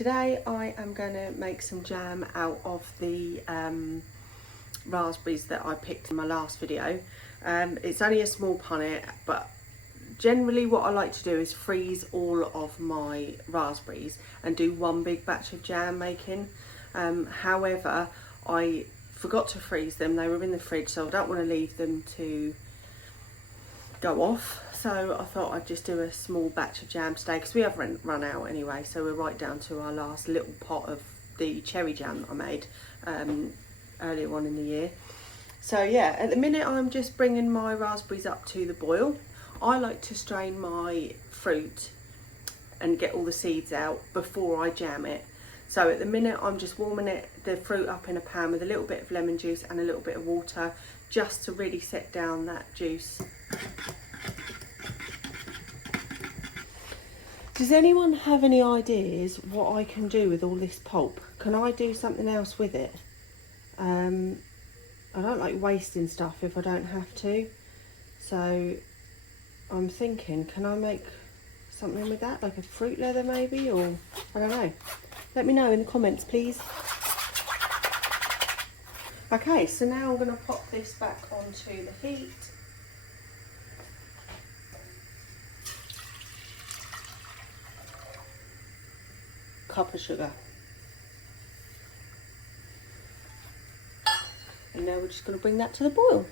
today I am going to make some jam out of the raspberries that I picked in my last video. It's only a small punnet, but generally what I like to do is freeze all of my raspberries and do one big batch of jam making. However, I forgot to freeze them. They were in the fridge, so I don't want to leave them to go off. So I thought I'd just do a small batch of jam today because we have run out anyway. So we're right down to our last little pot of the cherry jam that I made earlier on in the year. So yeah, at the minute I'm just bringing my raspberries up to the boil. I like to strain my fruit and get all the seeds out before I jam it. So at the minute I'm just warming the fruit up in a pan with a little bit of lemon juice and a little bit of water, just to really set down that juice. Does anyone have any ideas what I can do with all this pulp? Can I do something else with it? I don't like wasting stuff if I don't have to. So I'm thinking, can I make something with that? Like a fruit leather maybe, or I don't know. Let me know in the comments, please. Okay, so now I'm going to pop this back onto the heat. Cup of sugar. And now we're just going to bring that to the boil.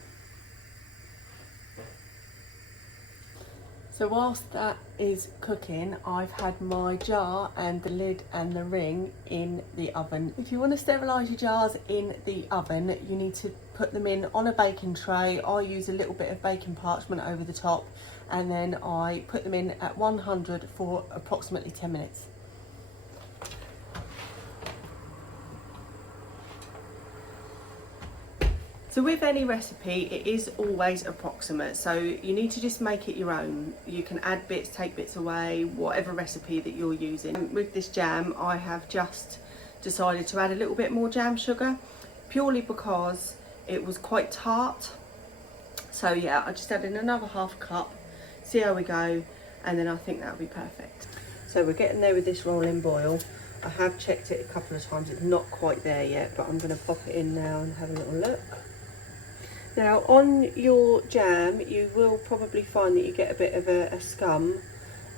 So whilst that is cooking, I've had my jar and the lid and the ring in the oven. If you want to sterilise your jars in the oven, you need to put them in on a baking tray. I use a little bit of baking parchment over the top, and then I put them in at 100 for approximately 10 minutes. So with any recipe, it is always approximate, so you need to just make it your own. You can add bits, take bits away, whatever recipe that you're using. With this jam, I have just decided to add a little bit more jam sugar, purely because it was quite tart. So yeah, I just added another half cup, see how we go, and then I think that'll be perfect. So we're getting there with this rolling boil. I have checked it a couple of times, it's not quite there yet, but I'm going to pop it in now and have a little look. Now on your jam, you will probably find that you get a bit of a scum.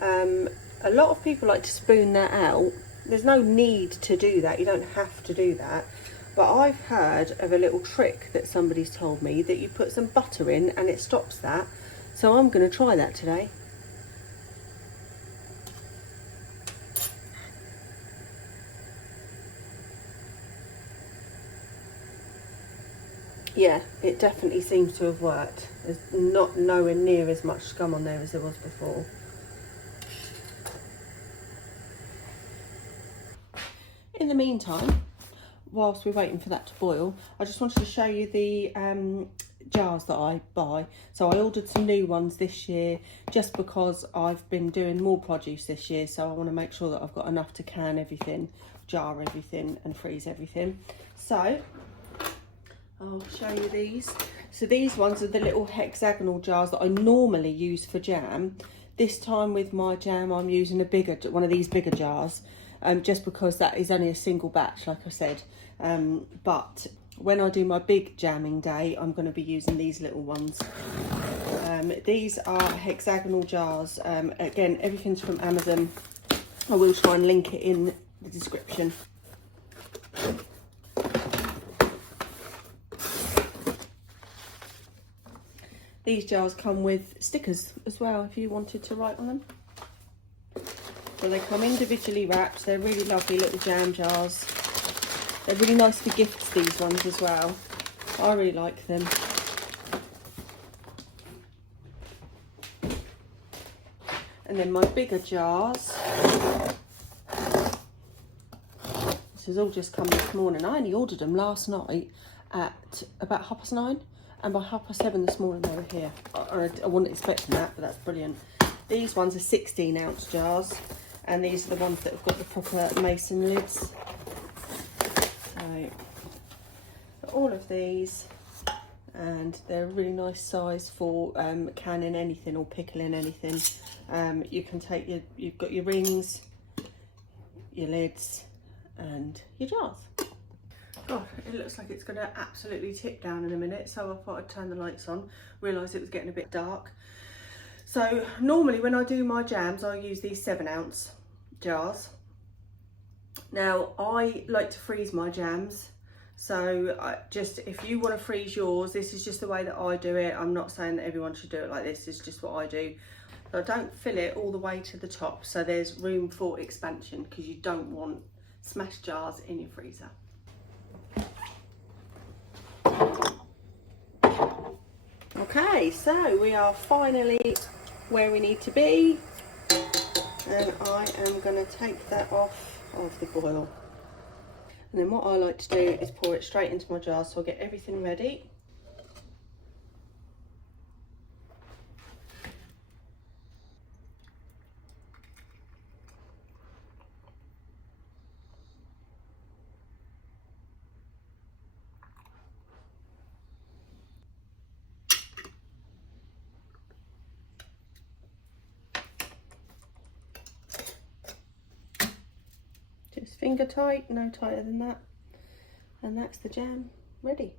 A lot of people like to spoon that out. There's no need to do that, you don't have to do that. But I've heard of a little trick that somebody's told me, that you put some butter in and it stops that. So I'm going to try that today. Yeah, it definitely seems to have worked. There's not nowhere near as much scum on there as there was before. In the meantime, whilst we're waiting for that to boil, I just wanted to show you the jars that I buy. So I ordered some new ones this year just because I've been doing more produce this year, so I want to make sure that I've got enough to can everything, jar everything and freeze everything. So I'll show you these. So these ones are the little hexagonal jars that I normally use for jam. This time with my jam I'm using one of these bigger jars, just because that is only a single batch, like I said. But when I do my big jamming day, I'm going to be using these little ones. These are hexagonal jars. Again, everything's from Amazon. I will try and link it in the description. These jars come with stickers as well, if you wanted to write on them. So they come individually wrapped. They're really lovely little jam jars. They're really nice for gifts, these ones as well. I really like them. And then my bigger jars. This has all just come this morning. I only ordered them last night at about 9:30. And by 7:30 this morning they were here. I wasn't expecting that, but that's brilliant. These ones are 16-ounce jars, and these are the ones that have got the proper mason lids. So all of these, and they're a really nice size for canning anything or pickling anything. You can take you've got your rings, your lids and your jars. God, it looks like it's going to absolutely tip down in a minute, so I thought I'd turn the lights on. Realised it was getting a bit dark. So normally when I do my jams, I use these 7-ounce jars. Now I like to freeze my jams, so if you want to freeze yours, this is just the way that I do it. I'm not saying that everyone should do it like this, it's just what I do. But I don't fill it all the way to the top, so there's room for expansion, because you don't want smashed jars in your freezer. Okay, so we are finally where we need to be, and I am going to take that off of the boil. And then what I like to do is pour it straight into my jar, so I'll get everything ready. Just finger tight, no tighter than that. And that's the jam ready.